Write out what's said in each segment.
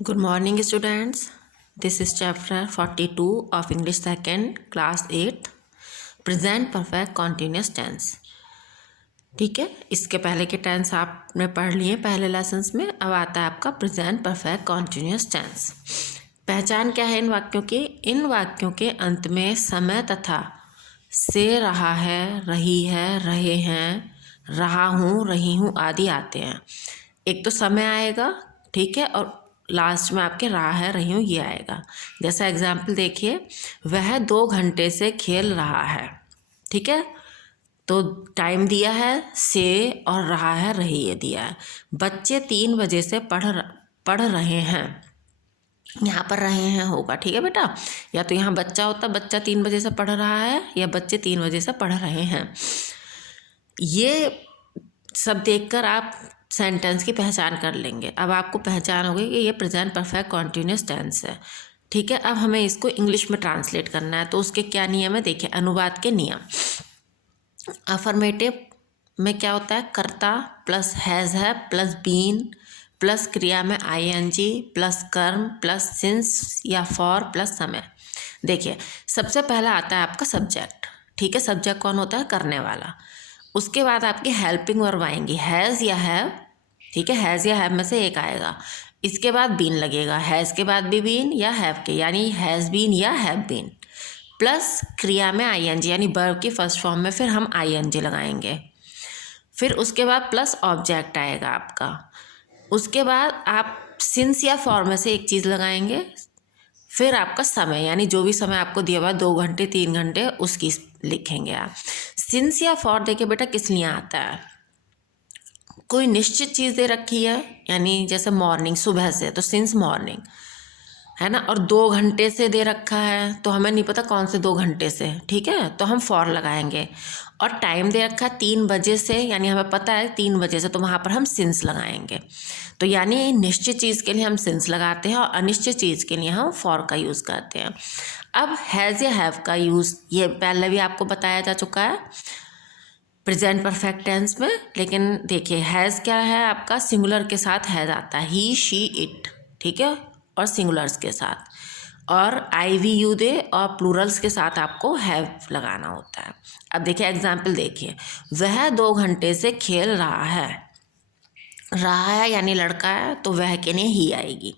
Good morning, students. This is chapter 42 of English 2nd, class 8th, present perfect continuous tense. ठीक है, इसके पहले के टेंस आपने पढ़ लिए पहले लेसन्स में। अब आता है आपका प्रेजेंट परफेक्ट कॉन्टिन्यूस टेंस। पहचान क्या है इन वाक्यों की? इन वाक्यों के अंत में समय तथा से, रहा है, रही है, रहे हैं, रहा हूँ, रही हूँ आदि आते हैं। एक तो समय आएगा, ठीक है, और लास्ट में आपके रहा है, रही हूँ ये आएगा। जैसा एग्जाम्पल देखिए, वह 2 घंटे से खेल रहा है, ठीक है, तो टाइम दिया है, से और रहा है, रही ये दिया है। बच्चे 3 बजे से पढ़ रहे हैं, यहाँ पर रहे हैं होगा, ठीक है बेटा, या तो यहाँ बच्चा होता, बच्चा 3 बजे से पढ़ रहा है, या बच्चे 3 बजे से पढ़ रहे हैं। ये सब देखकर आप सेंटेंस की पहचान कर लेंगे। अब आपको पहचान होगी कि ये प्रेजेंट परफेक्ट कॉन्टिन्यूस टेंस है, ठीक है। अब हमें इसको इंग्लिश में ट्रांसलेट करना है, तो उसके क्या नियम है देखिए, अनुवाद के नियम। अफर्मेटिव में क्या होता है? कर्ता प्लस हैज़ है प्लस बीन प्लस क्रिया में आईएनजी प्लस कर्म प्लस सिंस या फॉर प्लस समय। देखिए, सबसे पहला आता है आपका सब्जेक्ट, ठीक है। सब्जेक्ट कौन होता है? करने वाला। उसके बाद आपकी हेल्पिंग वर्ब आएंगी, हैज़ या हैव, ठीक है, हैज़ या हैव में से एक आएगा। इसके बाद बीन लगेगा, हैज़ के बाद भी बीन या हैव के, यानी हैज़ बीन या हैव बीन, प्लस क्रिया में आईएनजी, यानी वर्ब की फर्स्ट फॉर्म में फिर हम आईएनजी लगाएंगे। फिर उसके बाद प्लस ऑब्जेक्ट आएगा आपका। उसके बाद आप सिंस या फॉर में से एक चीज़ लगाएंगे। फिर आपका समय, यानी जो भी समय आपको दिया हुआ 2 घंटे 3 घंटे, उसकी लिखेंगे आप। सिंस या फॉर देखिए बेटा किस लिए आता है? कोई निश्चित चीज़ दे रखी है, यानी जैसे मॉर्निंग, सुबह से, तो सिंस मॉर्निंग है ना, और 2 घंटे से दे रखा है, तो हमें नहीं पता कौन से 2 घंटे से, ठीक है, तो हम फॉर लगाएंगे। और टाइम दे रखा है 3 बजे से, यानी हमें पता है 3 बजे से, तो वहाँ पर हम सिंस लगाएंगे। तो यानी निश्चित चीज़ के लिए हम सिंस लगाते हैं और अनिश्चित चीज़ के लिए हम फॉर का यूज़ करते हैं। अब हैज़ या हैव का यूज़ ये पहले भी आपको बताया जा चुका है प्रेजेंट परफेक्ट टेंस में। लेकिन देखिए, हैज़ क्या है आपका? सिंगुलर के साथ हैज़ आता है, ही शी इट, ठीक है, और सिंगुलर्स के साथ, और आई वी यू दे और प्लूरल्स के साथ आपको हैव लगाना होता है। अब देखिए एग्जाम्पल देखिए, वह 2 घंटे से खेल रहा है, रहा है यानी लड़का है, तो वह के लिए ही आएगी।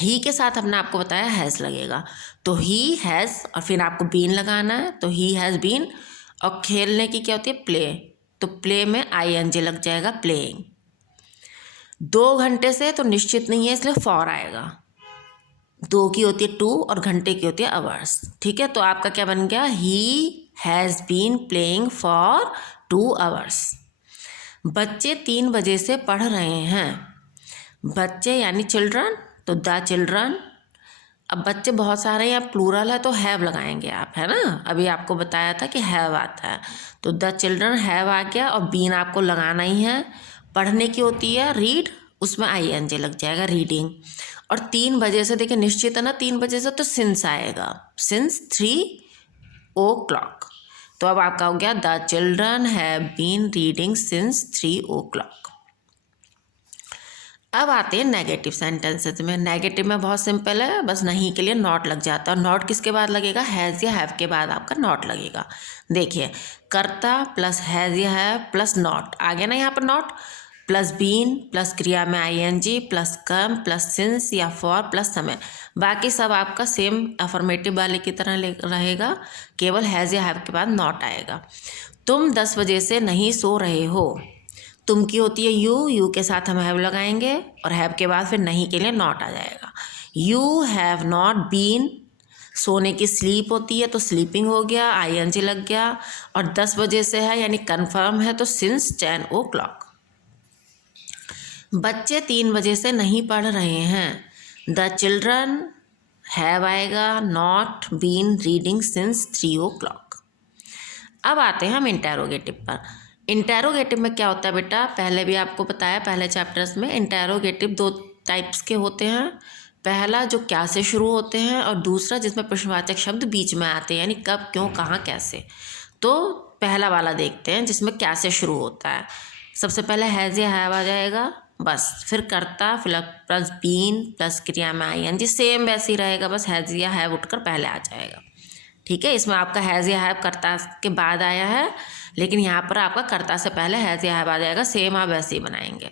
ही के साथ हमने आपको बताया हैज़ लगेगा, तो ही हैज़, और फिर आपको बीन लगाना है, तो ही हैज़ बीन। और खेलने की क्या होती है? प्ले, तो प्ले में आईएनजी लग जाएगा, प्लेइंग। 2 घंटे से तो निश्चित नहीं है, इसलिए फॉर आएगा। 2 की होती है 2 और घंटे की होती है आवर्स, ठीक है। तो आपका क्या बन गया? He has been playing for 2 hours. बच्चे 3 बजे से पढ़ रहे हैं, बच्चे यानी चिल्ड्रन, तो द चिल्ड्रन। अब बच्चे बहुत सारे हैं, प्लूरल है, तो हैव लगाएंगे आप, है ना। अभी आपको बताया था कि हैव आता है, तो द चिल्ड्रन हैव आ गया, और बीन आपको लगाना ही है। पढ़ने की होती है रीड, उसमें आईएनजी लग जाएगा, रीडिंग। और 3 बजे से देखिए निश्चित है ना, 3 बजे से, तो सिंस आएगा, सिंस 3 o'clock। तो अब आपका हो गया the children have been reading since 3 o'clock। अब आते हैं नेगेटिव सेंटेंसेस में। नेगेटिव में बहुत सिंपल है, बस नहीं के लिए नॉट लग जाता है। और नॉट किसके बाद लगेगा? हैज़ या हैव के बाद आपका नॉट लगेगा। देखिए, कर्ता प्लस हैज़ या हैव प्लस नॉट आ गया ना यहाँ पर, नॉट प्लस बीन प्लस क्रिया में आईएनजी प्लस कर्म प्लस सिंस या फॉर प्लस समय। बाकी सब आपका सेम अफर्मेटिव वाले की तरह रहेगा, केवल हैज़ या हैव के बाद नॉट आएगा। तुम 10 बजे से नहीं सो रहे हो, तुम की होती है यू, यू के साथ हम हैव लगाएंगे, और हैव के बाद फिर नहीं के लिए नॉट आ जाएगा। यू हैव नॉट बीन, सोने की स्लीप होती है, तो स्लीपिंग हो गया, आईएनजी लग गया, और 10 बजे से है यानी कंफर्म है, तो सिंस 10 o'clock। बच्चे 3 बजे से नहीं पढ़ रहे हैं, द चिल्ड्रन हैव आएगा, not been reading since 3 o'clock। अब आते हैं हम इंटेरोगेटिव पर। इंटेरोगेटिव में क्या होता है बेटा? पहले भी आपको बताया पहले चैप्टर्स में, इंटेरोगेटिव 2 टाइप्स के होते हैं। पहला जो क्या से शुरू होते हैं, और दूसरा जिसमें प्रश्नवाचक शब्द बीच में आते हैं, यानी कब, क्यों, कहाँ, कैसे। तो पहला वाला देखते हैं जिसमें क्या से शुरू होता है। सबसे पहले हैज़ या हैव आ जाएगा, बस फिर कर्ता प्लस बीन प्लस क्रिया में आईएनजी, सेम वैसे ही रहेगा, बस हैज़ या हैव उठकर पहले आ जाएगा। ठीक है, इसमें आपका हैज़ या हैव कर्ता के बाद आया है, लेकिन यहाँ पर आपका कर्ता से पहले हैज़ या हैव आ जाएगा, सेम आप वैसे ही बनाएंगे।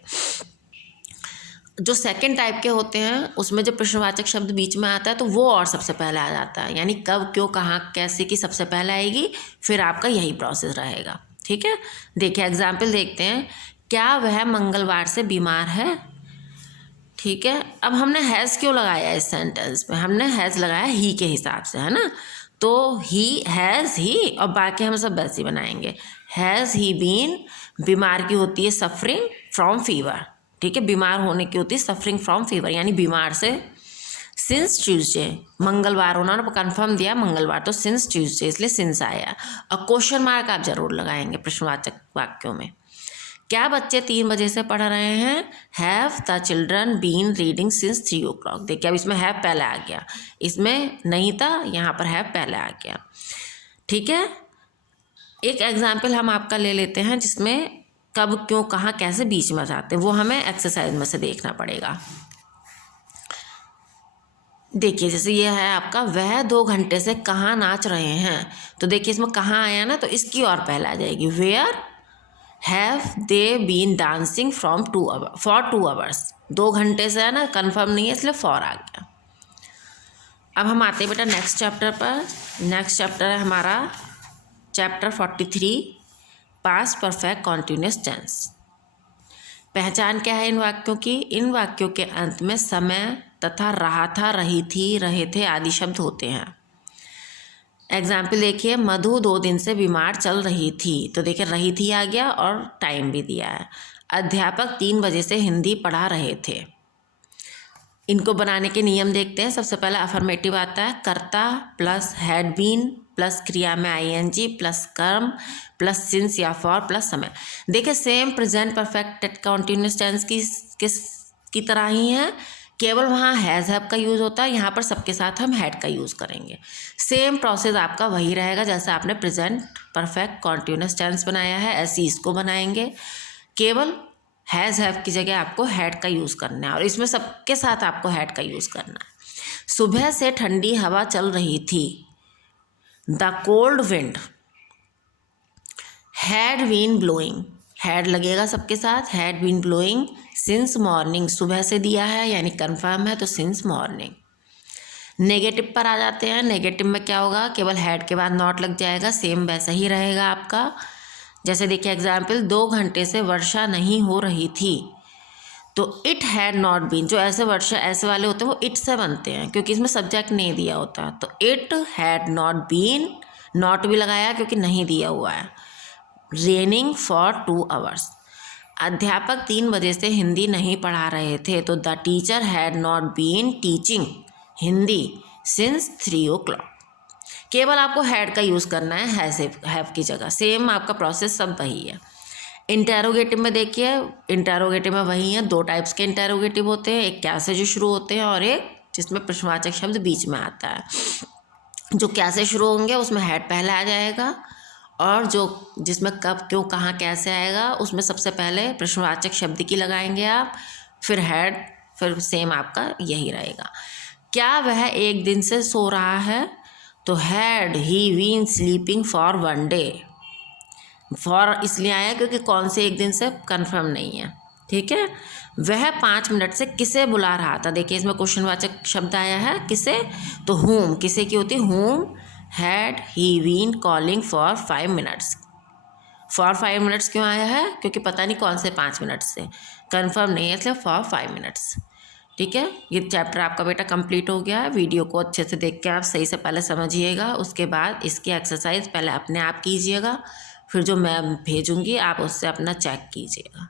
जो सेकंड टाइप के होते हैं उसमें जब प्रश्नवाचक शब्द बीच में आता है तो वो और सबसे पहले आ जाता है, यानी कब, क्यों, कहाँ, कैसे की सबसे पहले आएगी, फिर आपका यही प्रोसेस रहेगा। ठीक है, देखिए एग्जाम्पल देखते हैं। क्या वह मंगलवार से बीमार है? ठीक है, अब हमने हैज़ क्यों लगाया इस सेंटेंस में? हमने हैज़ लगाया ही के हिसाब से, है ना, तो ही, हैज़ ही, और बाकी हम सब वैसे ही बनाएंगे। हैज़ ही बीन, बीमार की होती है सफरिंग फ्रॉम फीवर। ठीक है, बीमार होने की होती है सफरिंग फ्रॉम फीवर, यानी बीमार से। सिंस ट्यूसडे, मंगलवार, उन्होंने कन्फर्म दिया मंगलवार, तो सिंस ट्यूसडे, इसलिए सिंस आया। और क्वेश्चन मार्क आप जरूर लगाएंगे प्रश्नवाचक वाक्यों में। क्या बच्चे 3 बजे से पढ़ रहे हैं? Have the children been reading since 3 o'clock। देखिए अब इसमें हैव पहले आ गया, इसमें नहीं था, यहाँ पर हैव पहले आ गया। ठीक है, एक एग्जाम्पल हम आपका ले लेते हैं जिसमें कब, क्यों, कहाँ, कैसे बीच में जाते हैं, वो हमें एक्सरसाइज में से देखना पड़ेगा। देखिए जैसे ये है आपका, वह 2 घंटे से कहाँ नाच रहे हैं, तो देखिए इसमें कहाँ आया ना, तो इसकी और पहले आ जाएगी। Where have they been dancing for 2 hours। 2 घंटे से है ना, कन्फर्म नहीं है, इसलिए फॉर आ गया। अब हम आते हैं बेटा नेक्स्ट चैप्टर पर। नेक्स्ट चैप्टर है हमारा chapter 43, past perfect continuous tense. पहचान क्या है इन वाक्यों की? इन वाक्यों के अंत में समय तथा रहा था, रही थी, रहे थे आदि शब्द होते हैं। एग्जाम्पल देखिए, मधु 2 दिन से बीमार चल रही थी, तो देखिए रही थी आ गया और टाइम भी दिया है। अध्यापक 3 बजे से हिंदी पढ़ा रहे थे। इनको बनाने के नियम देखते हैं। सबसे पहला अफर्मेटिव आता है, कर्ता प्लस हैड बीन प्लस क्रिया में आईएनजी प्लस कर्म प्लस सिंस या फॉर प्लस समय। देखिए same present perfect continuous tense की तरह ही है, केवल वहाँ हैज़ हैव का यूज़ होता है, यहाँ पर सबके साथ हम हैड का यूज़ करेंगे। सेम प्रोसेस आपका वही रहेगा जैसे आपने प्रेजेंट परफेक्ट कॉन्टिन्यूस टेंस बनाया है, ऐसे इसको बनाएंगे, केवल हैज़ हैव की जगह आपको हैड का यूज़ करना है, और इसमें सबके साथ आपको हैड का यूज़ करना है। सुबह से ठंडी हवा चल रही थी, the cold wind had been blowing, had लगेगा सबके साथ, had been blowing since morning, सुबह से दिया है यानी कंफर्म है, तो सिंस मॉर्निंग। नेगेटिव पर आ जाते हैं। नेगेटिव में क्या होगा, केवल हैड के बाद नॉट लग जाएगा, सेम वैसा ही रहेगा आपका। जैसे देखिए एग्जाम्पल, 2 घंटे से वर्षा नहीं हो रही थी, तो इट हैड नॉट बीन, जो ऐसे वर्षा ऐसे वाले होते हैं वो इट से बनते हैं क्योंकि इसमें सब्जेक्ट नहीं दिया होता, तो it had not been, not भी लगाया क्योंकि नहीं दिया हुआ है, रेनिंग फॉर 2 hours। अध्यापक 3 बजे से हिंदी नहीं पढ़ा रहे थे, तो the teacher had not been teaching Hindi since 3 o'clock। केवल आपको हैड का यूज़ करना है हैव की जगह, सेम आपका प्रोसेस सब वही है। इंटेरोगेटिव में देखिए, इंटेरोगेटिव में वही है, 2 टाइप्स के इंटेरोगेटिव होते हैं, एक क्या से जो शुरू होते हैं और एक जिसमें प्रश्नवाचक शब्द बीच में आता है। जो क्या से शुरू होंगे उसमें हैड पहले आ जाएगा, और जो जिसमें कब, क्यों, कहाँ, कैसे आएगा उसमें सबसे पहले प्रश्नवाचक शब्द की लगाएंगे आप, फिर हैड, फिर सेम आपका यही रहेगा। क्या वह 1 दिन से सो रहा है, तो had he been sleeping for 1 day। For इसलिए आया क्योंकि कौन से 1 दिन से कंफर्म नहीं है। ठीक है, वह 5 मिनट से किसे बुला रहा था, देखिए इसमें क्वेश्चनवाचक शब्द आया है, किसे, तो whom, किसे की होती है whom had he been calling for 5 minutes। For 5 minutes क्यों आया है, क्योंकि पता नहीं कौन से 5 मिनट से, कंफर्म नहीं है, इसलिए फॉर 5 minutes। ठीक है, ये चैप्टर आपका बेटा कंप्लीट हो गया है। वीडियो को अच्छे से देख के आप सही से पहले समझिएगा, उसके बाद इसकी एक्सरसाइज पहले अपने आप कीजिएगा, फिर जो मैं भेजूँगी आप उससे अपना चेक कीजिएगा।